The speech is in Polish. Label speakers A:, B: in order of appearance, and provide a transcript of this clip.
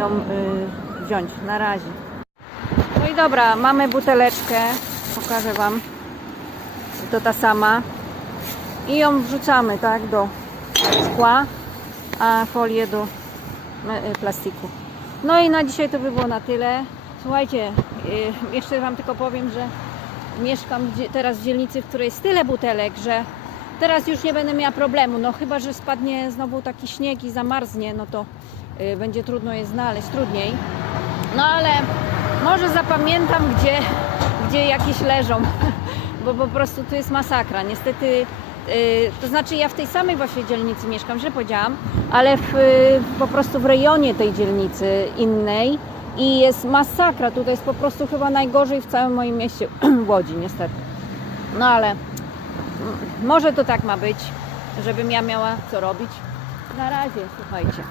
A: ją y, wziąć. Na razie. No i dobra, mamy buteleczkę. Pokażę Wam. To ta sama. I ją wrzucamy, tak, do szkła, a folię do y, plastiku. No i na dzisiaj to by było na tyle. Słuchajcie, y, jeszcze Wam tylko powiem, że mieszkam teraz w dzielnicy, w której jest tyle butelek, że teraz już nie będę miała problemu. No chyba, że spadnie znowu taki śnieg i zamarznie, no to będzie trudno je znaleźć, trudniej. No ale może zapamiętam, gdzie, gdzie jakieś leżą, bo po prostu tu jest masakra. Niestety, y, to znaczy ja w tej samej właśnie dzielnicy mieszkam, że powiedziałam, ale w, y, po prostu w rejonie tej dzielnicy innej i jest masakra. Tutaj jest po prostu chyba najgorzej w całym moim mieście, Łodzi niestety. No ale może to tak ma być, żebym ja miała co robić. Na razie, słuchajcie.